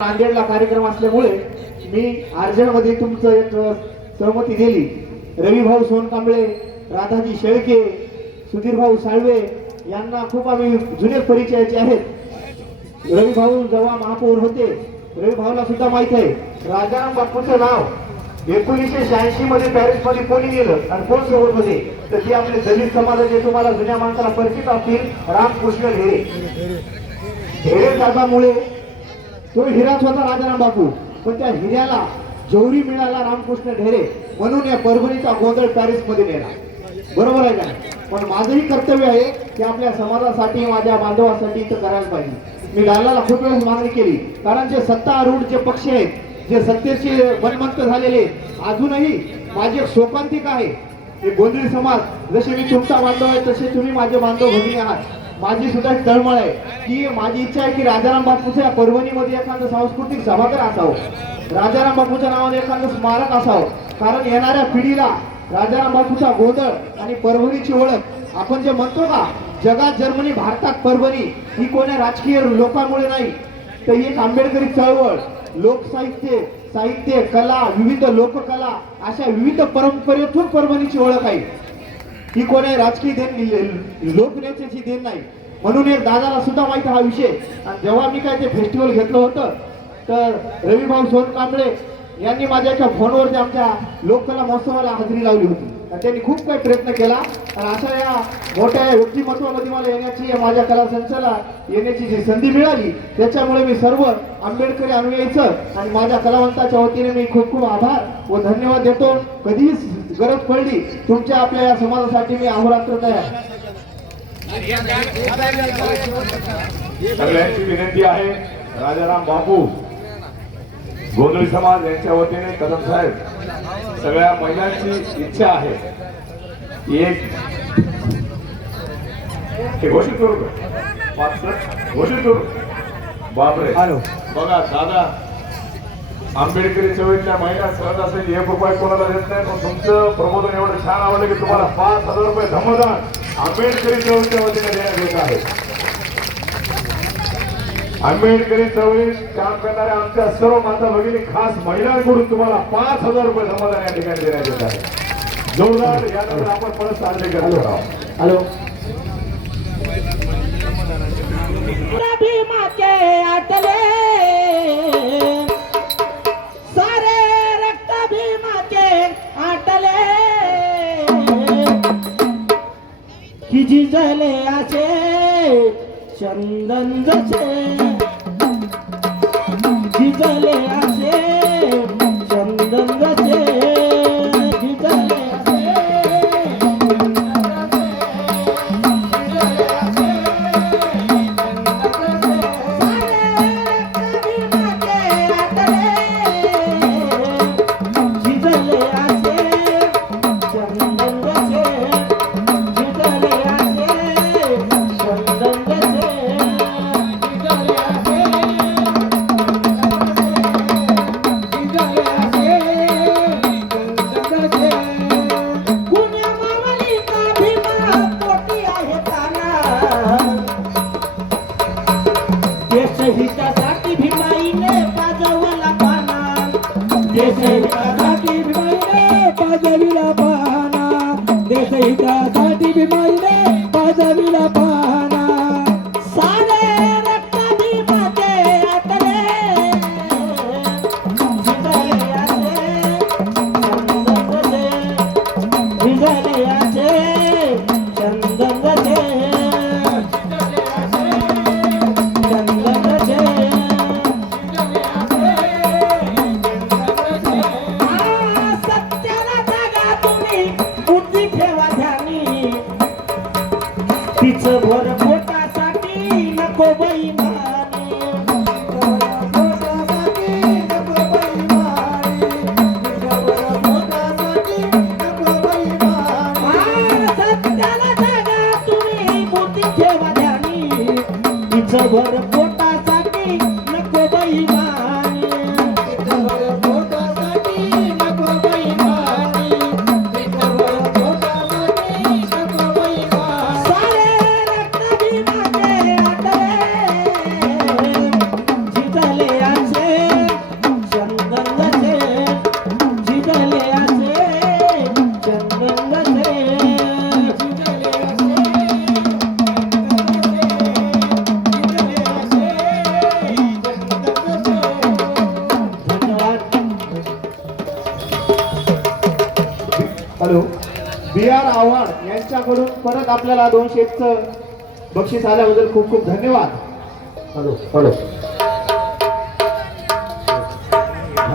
नांदेडला कार्यक्रम असल्यामुळे मी अर्जंटमध्ये तुमचं एक सहमती दिली। रविभाऊ सोनकांबळे, राधाजी शेळके, सुधीरभाऊ साळवे यांना खूप आम्ही जुने परिचयाचे आहेत। रविभाऊ जेव्हा महापौर होते, रविभाऊला सुद्धा माहित आहे राजाराम बापूचं नाव 1986 मध्ये पॅरिस मध्ये कोणी गेलं आणि कोण सोबत होते, तर ते आपले दलित समाजाचे तुम्हाला जुन्या माणसाला परिचित असतील रामकृष्ण ढेरे। ढेरे साहेबांमुळे तो हिराच होता राजाराम बापू, पण त्या हिऱ्याला जौरी मिळाला रामकृष्ण ढेरे, म्हणून या परभणीचा गोंधळ पॅरिस मध्ये नेला। बरोबर आहे का? पण माझंही कर्तव्य आहे की आपल्या समाजासाठी, माझ्या बांधवासाठी इथं करायला पाहिजे। मी लालाला खूप वेळेस मागणी केली, कारण जे सत्तारूढ जे पक्ष आहेत, जे सत्तेचे बनमंत झालेले, अजूनही माझे शोकांतिक आहे हे गोंधळी समाज। जसे मी तुमचा बांधव आहे तसे तुम्ही माझे बांधव भगिनी आहात। माझी सुद्धा तळमळ आहे की माझी इच्छा आहे की राजाराम बापूच्या या परभणीमध्ये एखादं सांस्कृतिक सभागृह असावं, राजाराम बापूच्या नावाने एखादं स्मारक असावं, कारण येणाऱ्या पिढीला राजाराम बापूचा गोंधळ आणि परभणीची ओळख आपण जे म्हणतो का जगात जर्मनी, भारतात परभणी, ही कोण्या राजकीय लोकांमुळे नाही, तर एक आंबेडकरी चळवळ, लोकसाहित्य, साहित्य, कला, विविध लोककला, अशा विविध परंपरेतून परभणीची ओळख आहे। ही कोणी राजकीय देण, लोकनेत्याची देण नाही। म्हणून एक दादाला सुद्धा माहिती हा विषय। आणि जेव्हा मी काय ते फेस्टिवल घेतलं होतं, तर रविभाऊ सोनकांबळे यांनी माझ्या एका फोनवरती आमच्या लोककला महोत्सवाला हजेरी लावली होती आणि त्यांनी खूप काही प्रयत्न केला। आणि अशा या मोठ्या व्यक्तिमत्वामध्ये मला येण्याची, माझ्या कला संचाला येण्याची जी संधी मिळाली, त्याच्यामुळे मी सर्व आंबेडकरी अनुयायीचं आणि माझ्या कलावंताच्या वतीने मी खूप खूप आभार व धन्यवाद देतो। कधीही गरज पडली तुमच्या आपल्या या समाजासाठी मी अहोरात्र तयार। सगळ्यांची विनंती आहे, राजाराम बापू गोंधळी समाज यांच्या वतीने कदम साहेब, सगळ्या महिलांची इच्छा आहे एक घोषित करू घोषित करू। बापरे, बघा दादा, आंबेडकरी चळवळीतल्या महिला सहज असेल 1 रुपया कोणाला देत नाही, पण तुमचं प्रबोधन एवढं छान आवडलं की तुम्हाला 5,000 रुपये धमदान आंबेडकरी चळवळीच्या वतीने देण्यात येत आहे। आंबेडकरी चळवळीत काम करणाऱ्या आमच्या सर्व माता भगिनी, खास महिलांकडून तुम्हाला 5,000 रुपये धमदान या ठिकाणी देण्यात येत आहे। जोरदार यानंतर आपण परत साजरे करत आहोत। हॅलो, की झिजले असे चंदन जसे, झिजले असे चंदन जसे, झिजले असे हितासाठी भीमाईने पाजवला पाना, देशहितासाठी भीमाईने पाजविला पाना, देशहितासाठी भीमाईने पाजविला पाना। सारे रक्त भीमाचे आटले, झिजले असे चंदन जसे, झिजले असे चंदन जसे, सत्याला जागा तुम्ही बुद्धी ठेवा ध्यानी, हॅलो बी आर आव्हाड यांच्याकडून परत आपल्याला 200चं बक्षीस आल्याबद्दल खूप खूप धन्यवाद. Hello hello